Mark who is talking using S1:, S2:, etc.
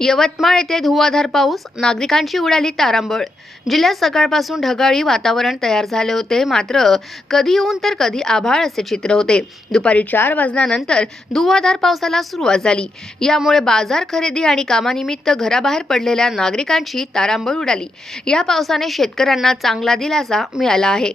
S1: यवतमाळ येथे धुवाधार पाऊस नागरिकांची उडाली तारांबळ. जिल्ह्यात सकाळपासून ढगाळी वातावरण तयार झाले होते. मात्र कधी ऊन तर कधी आभाळ असे चित्र होते. दुपारी चार वाजल्यानंतर धुवाधार पावसाला सुरुवात झाली. यामुळे बाजार खरेदी आणि कामानिमित्त घराबाहेर पडलेल्या नागरिकांची तारांबळ उडाली. या पावसाने शेतकऱ्यांना चांगला दिलासा मिळाला आहे.